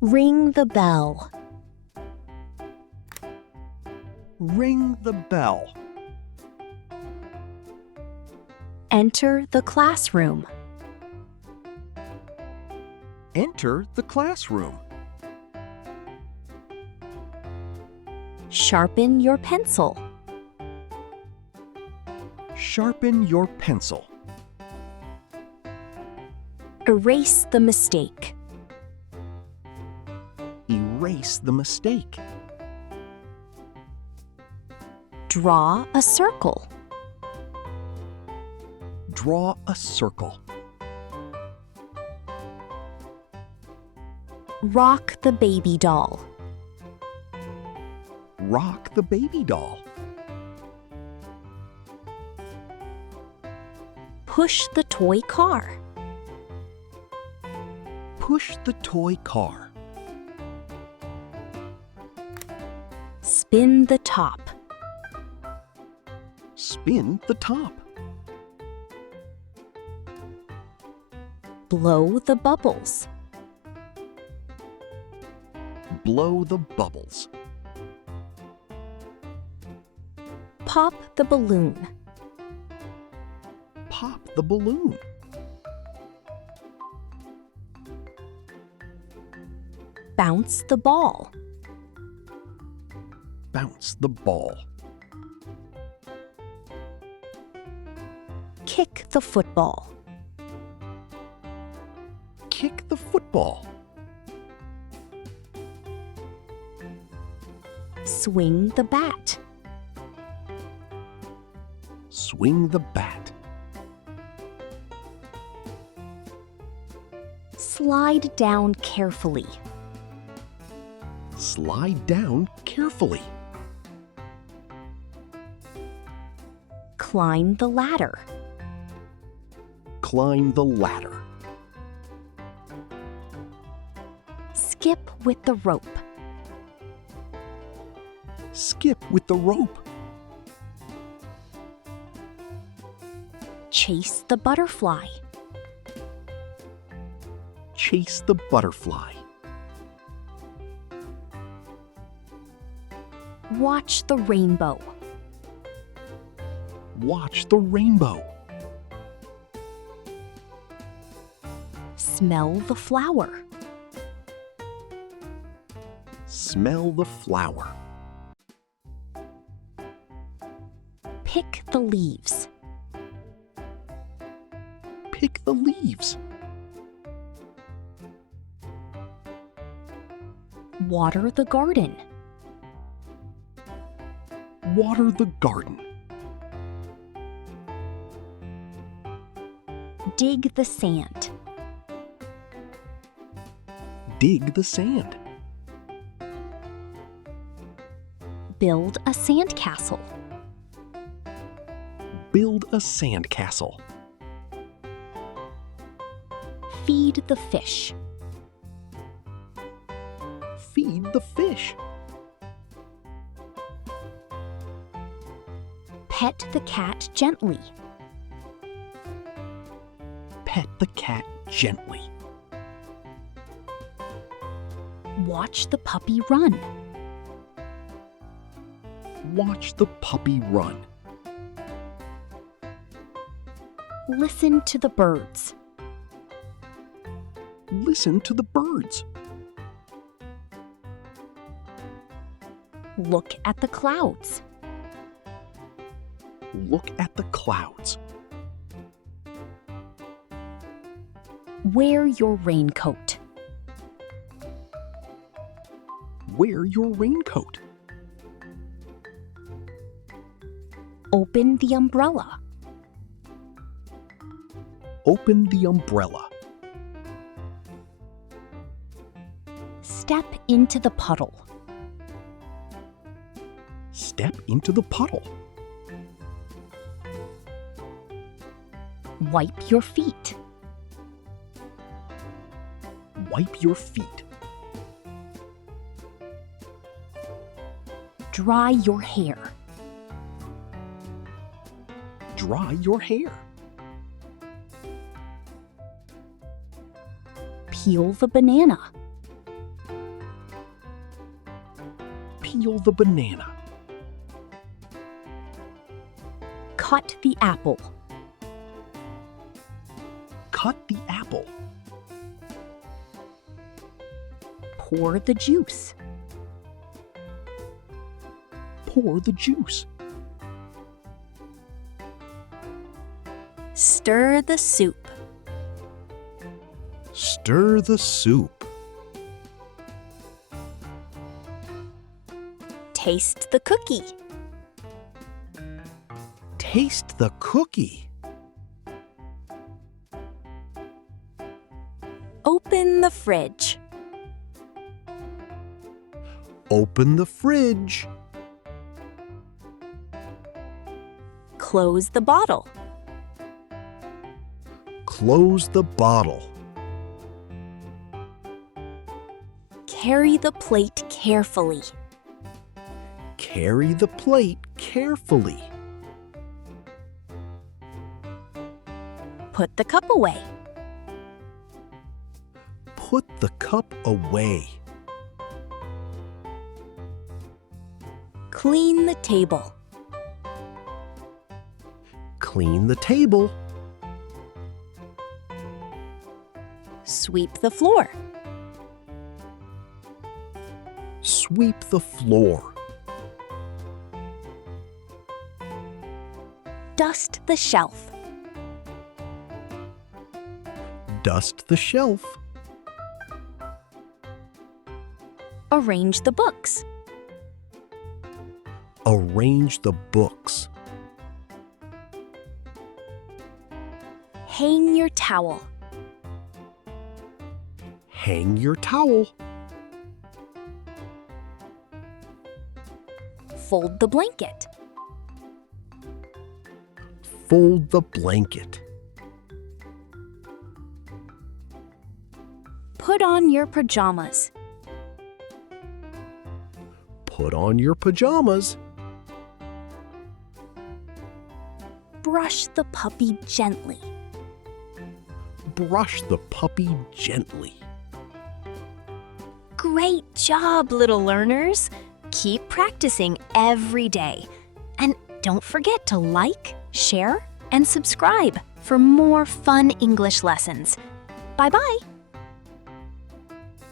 Ring the bell. Ring the bell. Enter the classroom. Enter the classroom. Sharpen your pencil. Sharpen your pencil. Erase the mistake. Erase the mistake. Draw a circle. Draw a circle. Rock the baby doll. Rock the baby doll. Push the toy car. Push the toy car. Spin the top. Spin the top. Blow the bubbles. Blow the bubbles. Pop the balloon. Pop the balloon. Bounce the ball. Bounce the ball. Kick the football. Kick the football. Swing the bat. Swing the bat. Slide down carefully. Slide down carefully. Climb the ladder. Climb the ladder. Skip with the rope. Skip with the rope. Chase the butterfly. Chase the butterfly. Watch the rainbow. Watch the rainbow. Smell the flower. Smell the flower. Pick the leaves. Pick the leaves. Water the garden. Water the garden. Dig the sand. Dig the sand. Build a sandcastle. Build a sandcastle. Feed the fish. Feed the fish. Pet the cat gently. Pet the cat gently. Watch the puppy run. Watch the puppy run. Listen to the birds. Listen to the birds. Look at the clouds. Look at the clouds. Wear your raincoat. Wear your raincoat. Open the umbrella. Open the umbrella. Step into the puddle. Step into the puddle. Wipe your feet. Wipe your feet. Dry your hair. Dry your hair. Peel the banana. Peel the banana. Cut the apple. Cut the apple. Pour the juice. Pour the juice. Stir the soup. Stir the soup. Taste the cookie. Taste the cookie. Open the fridge. Open the fridge. Close the bottle. Close the bottle. Carry the plate carefully. Carry the plate carefully. Put the cup away. Put the cup away. Clean the table. Clean the table. Sweep the floor. Sweep the floor. Dust the shelf. Dust the shelf. Arrange the books. Arrange the books. Hang your towel. Hang your towel. Fold the blanket. Fold the blanket. Put on your pajamas. Put on your pajamas. Brush the puppy gently. Brush the puppy gently. Great job, little learners! Keep practicing every day. And don't forget to like, share, and subscribe for more fun English lessons. Bye-bye!